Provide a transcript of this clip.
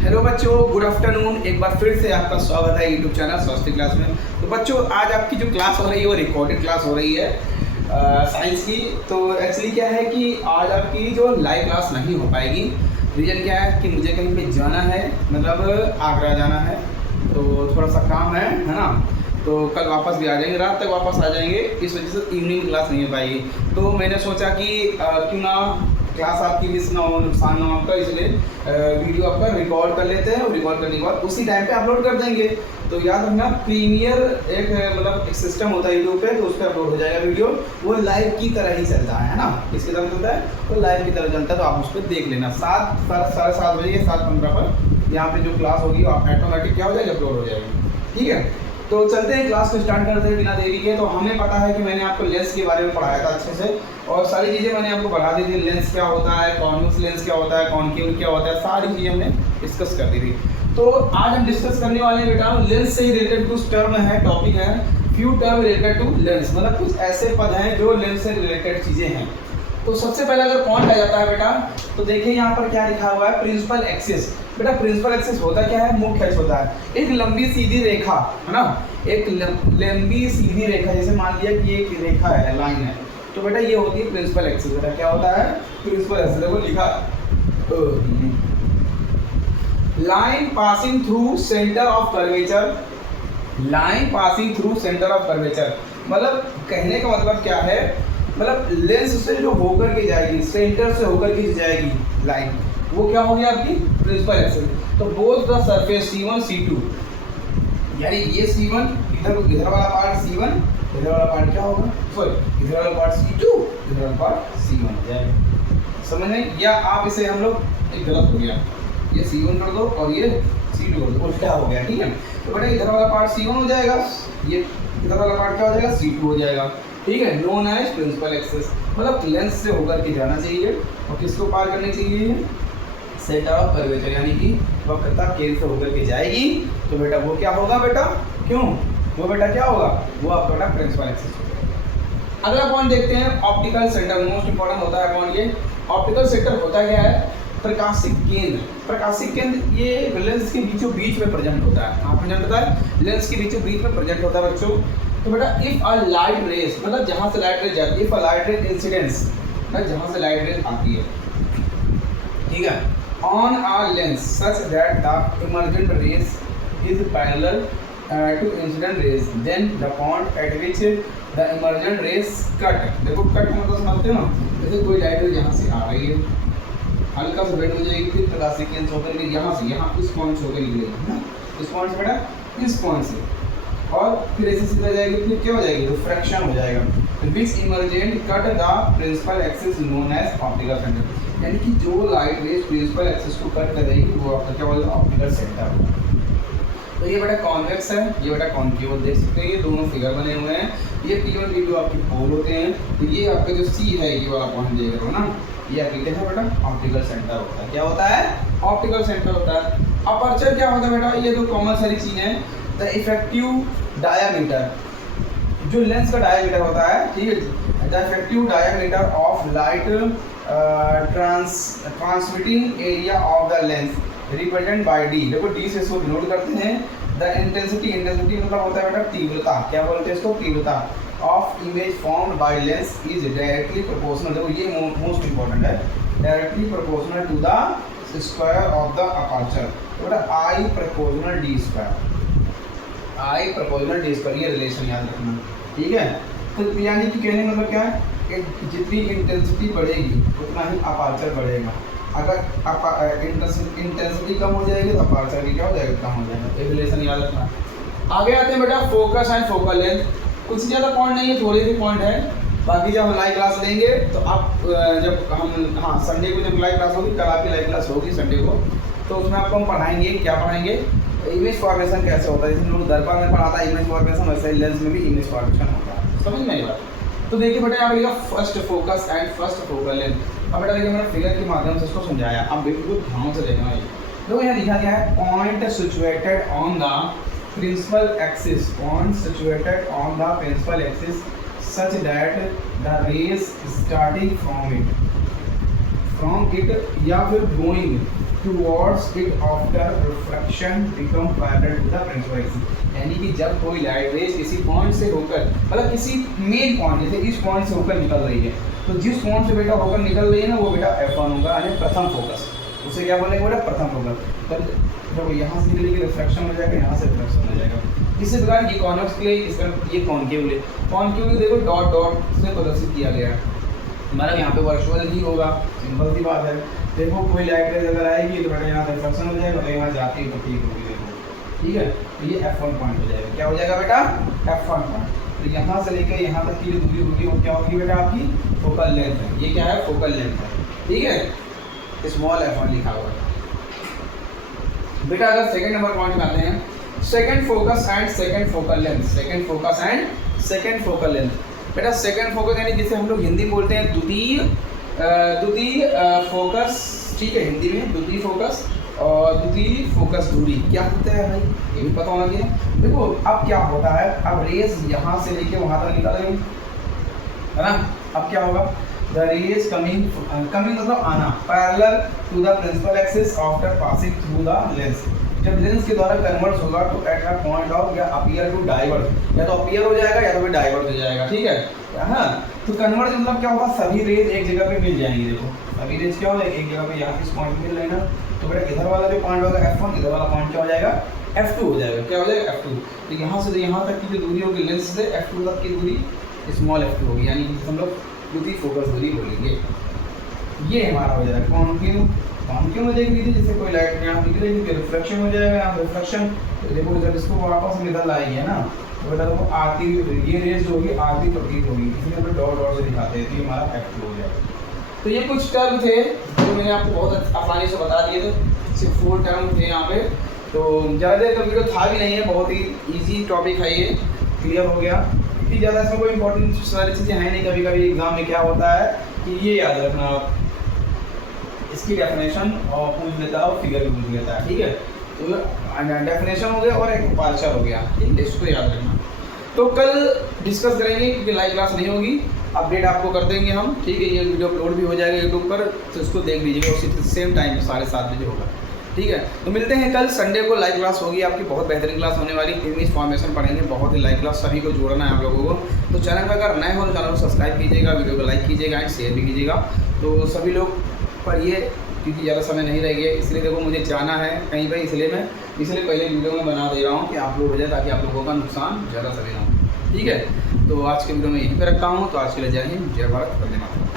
Hello बच्चों, good afternoon. एक बार फिर से आपका स्वागत है यूट्यूब चैनल स्वास्थ्य क्लास में। तो बच्चों, आज आपकी जो क्लास हो रही है वो रिकॉर्डेड क्लास हो रही है साइंस की। तो एक्चुअली क्या है कि आज आपकी जो लाइव क्लास नहीं हो पाएगी। रीज़न क्या है कि मुझे कहीं पे जाना है, मतलब आगरा जाना है, तो थोड़ा सा काम है ना। तो कल वापस भी आ जाएंगे, रात तक वापस आ जाएंगे, इस वजह से इवनिंग क्लास नहीं हो पाएगी। तो मैंने सोचा कि क्यों ना क्लास आपकी मिस ना हो, नुकसान ना हो आपका, इसलिए वीडियो आपका रिकॉर्ड कर लेते हैं और रिकॉर्ड करने के बाद उसी टाइम पे अपलोड कर देंगे। तो याद रखना, प्रीमियर एक मतलब एक सिस्टम होता है यूट्यूब पे, तो उस पर अपलोड हो जाएगा वीडियो। वो लाइव की तरह ही चलता है ना, किसकी तरह चलता है, तो लाइव की तरह चलता है। तो आप उस पर देख लेना 7:30 बजे या 7:15 पर यहाँ पे जो क्लास होगी वो ऑटोमेटिक क्या हो जाएगी, अपलोड हो जाएगी। ठीक है, तो चलते हैं क्लास को स्टार्ट करते हैं बिना देरी के। तो हमें पता है कि मैंने आपको लेंस के बारे में पढ़ाया था अच्छे से, और सारी चीज़ें मैंने आपको बढ़ा दी थी। लेंस क्या होता है, कॉन्वेक्स लेंस क्या होता है, कॉनकेव क्या होता है, सारी चीज़ें हमने डिस्कस कर दी थी। तो आज हम डिस्कस करने वाले हैं बेटा, लेंस से ही रिलेटेड कुछ टर्म है, टॉपिक है, few term related to lens, मतलब कुछ ऐसे पद हैं जो लेंस से रिलेटेड चीज़ें हैं। तो सबसे पहले अगर पॉइंट आ जाता है बेटा, तो देखिए यहाँ पर क्या लिखा हुआ है, प्रिंसिपल एक्सिस। बेटा प्रिंसिपल एक्सिस होता क्या है, मुख्य अक्ष होता है, एक लंबी सीधी रेखा है ना, एक लंबी सीधी रेखा। जैसे मान लिया कि एक रेखा है, लाइन है, तो बेटा ये होती है प्रिंसिपल एक्सिस। बेटा क्या होता है, प्रिंसिपल एक्सिस। देखो लिखा line passing through centre of curvature, line passing through centre of curvature. मतलब कहने का मतलब क्या है, मतलब लेंस से जो होकर के जाएगी, सेंटर से होकर के जाएगी लाइन, वो क्या होगी आपकी प्रिंसिपल एक्सिस। तो both the surface C1 C2, यानी ये C1 इधर वाला पार्ट C1, इधर वाला पार्ट क्या होगा, सॉरी इधर वाला पार्ट C2, इधर वाला पार्ट C1 हो जाएगा। समझ में? या आप इसे हम लोग एक गलत हो गया, ये C1 कर दो और ये C2 कर दो, उल्टा हो गया। ठीक है, तो बेटा इधर वाला पार्ट C1 हो जाएगा, ये इधर वाला पार्ट क्या हो जाएगा, C2 हो जाएगा। ठीक है, नोन एज प्रिंसिपल एक्सिस। मतलब लेंस से होकर के जाना चाहिए और किसको पार करनी चाहिए, सेंटर ऑफ कर्वेचर, यानी कि वक्रता केंद्र से होकर के जाएगी। तो बेटा वो क्या होगा बेटा, क्यों वो बेटा क्या होगा, वो आपका बेटा प्रिंसिपल एक्सिस हो जाएगा। अगला पॉइंट देखते हैं, ऑप्टिकल सेंटर। मोस्ट इंपॉर्टेंट होता है पॉइंट ये। ऑप्टिकल सेंटर होता क्या है, प्रकाशिक केंद्र। प्रकाशिक केंद्र ये लेंस के बीचों बीच में प्रेजेंट होता है। आपने जान पता है, लेंस के बीचों बीच में प्रेजेंट होता है बच्चों। तो बेटा इफ अ लाइट रेज, मतलब जहाँ से लाइट रेज जाती है, if a light rays incidence, जहाँ से लाइट रेज आती है, ठीक है, on a lens such that the emergent rays is parallel to incident rays, then the point at which the emergent rays cut. देखो cut मतलब समझते हो ना, जैसे कोई लाइट रेज यहाँ से आ रही है, हल्का सा बेंड हो जाएगी, फिर प्रकाशिक केंद्र होकर के यहाँ से यहाँ इस पॉइंट से होकर निकलेगी ना, इस पॉइंट से बेटा इस पॉइंट से, और फिर ऐसे सीधा जाएगी, फिर क्या हो जाएगी, रिफ्रैक्शन हो जाएगा। Which emergent cut the principal axis known as optical centre, यानी कि जो लाइट रेज प्रिंसिपल एक्सिस को कट कर देगी वो आपका क्या बोलते हैं, ऑप्टिकल सेंटर होगा। तो ये बेटा कॉन्वेक्स है, ये बेटा कॉनकेव। देख सकते हैं ये दोनों फिगर बने हुए हैं। ये P1 P2 आपके पोल होते हैं। तो ये आपका जो C है, ये वाला पॉइंट देख रहे हो ना, ये आपके क्या है बेटा, ऑप्टिकल सेंटर होता है। क्या होता है, ऑप्टिकल सेंटर होता है। अपर्चर क्या होता है बेटा, ये तो कॉमन सारी चीज़ें हैं। द इफेक्टिव डायामीटर, जो लेंस का डायामीटर होता है, ठीक है, the effective diameter of light transmitting area of the lens represent by D। देखो D से इसको डिनोट करते हैं। द इंटेंसिटी मतलब होता है बेटा तीव्रता, क्या बोलते हैं इसको, तीव्रता of image formed by lens is directly proportional. देखो ये मोस्ट इंपॉर्टेंट है, directly proportional to the square of the aperture. तो बेटा I proportional D square, I proportional D square, ये रिलेशन याद रखना। ठीक है, तो यानी कि कहने मतलब क्या है कि जितनी इंटेंसिटी बढ़ेगी उतना ही अपर्चर बढ़ेगा। अगर इंटेंसिटी कम हो जाएगी तो अपर्चर भी क्या हो जाएगा, कम हो जाएगा। एक रिलेशन याद रखना। आगे आते हैं बेटा फोकस एंड फोकल लेंथ। कुछ ज़्यादा पॉइंट नहीं है, थोड़े से पॉइंट है। बाकी जब हम लाइव क्लास लेंगे तो आप जब हम संडे को जब लाइव क्लास होगी, कल आपकी लाइव क्लास होगी संडे को, तो उसमें आपको हम पढ़ाएंगे, क्या पढ़ाएंगे, इमेज फॉर्मेशन कैसे होता है। जैसे हम लोग दर्पण में पढ़ाता है इमेज फॉर्मेशन, वैसे लेंस में भी इमेज फॉर्मेशन होता है। समझ में आई बात? तो देखिए बेटा यहाँ पर लिखा first focus and first focal length. अब बेटा देखिए मैंने फिगर के माध्यम से इसको समझाया, आप बिल्कुल ध्यान से देखना। ये तो यहाँ लिखा गया है point situated on the principal axis, point situated on the principal axis such that the rays starting from it या फिर going towards it after refraction become parallel to the principal axis। यानी कि जब कोई लाइट रेज किसी point से होकर मतलब किसी मेन पॉइंट जैसे इस पॉइंट से होकर निकल रही है, तो जिस पॉइंट से बेटा होकर निकल रही है ना वो बेटा F1 होगा, यानी प्रथम फोकस। उसे क्या बोलेंगे बेटा? प्रथम फोकस। तब देखो यहाँ से निकलेगी रिफ्रैक्शन हो जाएगा, यहाँ से रिफ्रैक्शन हो जाएगा। इसी प्रकार ये कॉन्वेक्स के लिए, इस तरह ये कॉनकेव के लिए, कॉनकेव के लिए देखो डॉट डॉट से प्रदर्शित किया गया है, मतलब यहाँ पे वर्चुअल ही होगा, सिंपल सी बात है। देखो कोई लाइट रेज अगर आएगी तो बेटा यहाँ से रिफ्रैक्शन हो जाएगा, तो यहाँ जाती है तो ठीक होगी, देखो ठीक है। तो ये F1 पॉइंट हो जाएगा, क्या हो जाएगा बेटा? F1 point. तो यहाँ से लेकर यहाँ तक की जो दूरी होगी वो क्या होगी बेटा? आपकी फोकल लेंथ है। ये क्या है? फोकल लेंथ है, ठीक है, स्मॉल F1 लिखा हुआ है बेटा। अगर सेकंड नंबर पॉइंट में आते हैं, second focus and second focal length, second focus and second focal length. बेटा सेकंड फोकस यानी जिसे हम लोग हिंदी बोलते हैं द्वितीय फोकस, ठीक है, हिंदी में द्वितीय फोकस और द्वितीय फोकस दूरी क्या होता है भाई? ये भी पता होना चाहिए। देखो अब क्या होता है, अब रेज यहाँ से लेके वहाँ तक निकल रही है ना, अब क्या होगा? The rays coming मतलब आना parallel to the principal axis after passing through the lens. जब लेंस के द्वारा कन्वर्ट होगा तो एट अ पॉइंट ऑफ या अपीयर टू डाइवर्ट, या तो अपीयर हो जाएगा या तो फिर डाइवर्ट हो जाएगा, ठीक है। हाँ, तो कन्वर्ट मतलब क्या होगा? सभी रेज एक जगह पे मिल जाएंगी। देखो सभी रेज क्या होगा? एक जगह पे, यहाँ इस पॉइंट पे मिल रहे हैं ना, तो बेटा इधर वाला जो पॉइंट होगा F1, इधर वाला पॉइंट क्या हो जाएगा? F2 हो जाएगा। क्या हो जाएगा? F2। तो यहाँ से यहाँ तक की जो दूरी होगी लेंस से F2 तक की दूरी स्मॉल F2 होगी, यानी कि हम लोग द्वितीय फोकस दूरी बोलेंगे। ये हमारा हो जाएगा कॉनकेव। कॉनकेव में देख लीजिए जैसे कोई लाइट यहाँ निकलेगी तो रिफ्लेक्शन हो जाएगा, यहाँ रिफ्लेक्शन। तो देखो जब इसको वापस निकल आएगी है ना, तो बेटा देखो आती हुई ये रेज जो होगी आती प्रतीत होगी, इसलिए हम डॉट डॉट से दिखाते हैं, तो ये हमारा F2 हो जाएगा। तो ये कुछ टर्म थे जो मैंने आपको बहुत आसानी से बता दिए थे, सिर्फ 4 टर्म थे यहाँ पे। तो ज़्यादा देर का वीडियो था भी नहीं है, बहुत ही ईजी टॉपिक है, ये क्लियर हो गया। इतनी ज़्यादा इसमें कोई इंपॉर्टेंट सारी चीज़ें हैं नहीं। कभी कभी एग्जाम में क्या होता है कि ये याद रखना आप, इसकी डेफिनेशन और पूछ लेता है और फिगर भी पूछ लेता है, ठीक है। तो डेफिनेशन हो गया और एक पार्शल हो गया, ठीक है, इसको याद रखना। तो कल डिस्कस करेंगे क्योंकि लाइव क्लास नहीं होगी, अपडेट आपको कर देंगे हम, ठीक है। ये वीडियो अपलोड भी हो जाएगा यूट्यूब पर, तो इसको देख लीजिएगा उसी सेम टाइम पे 7:30 बजे होगा, ठीक है। तो मिलते हैं कल, संडे को लाइव क्लास होगी आपकी, बहुत बेहतरीन क्लास होने वाली, इमेज फॉर्मेशन पढ़ेंगे, बहुत ही लाइव क्लास, सभी को जोड़ना है आप लोगों को। तो चैनल पर अगर नए हो तो चैनल को सब्सक्राइब कीजिएगा, वीडियो को लाइक कीजिएगा एंड शेयर भी कीजिएगा। तो सभी लोग पढ़िए क्योंकि ज़्यादा समय नहीं रह गया, इसलिए देखो मुझे जाना है कहीं पर, इसलिए पहले वीडियो में बना दे रहा हूँ कि आप लोग हो जाए, ताकि आप लोगों का नुकसान ज़्यादा सभी ना हो, ठीक है। तो आज के वीडियो में यहीं पर रखता हूँ। तो आज के लिए जय हिंद, जय भारत, वंदे मातरम।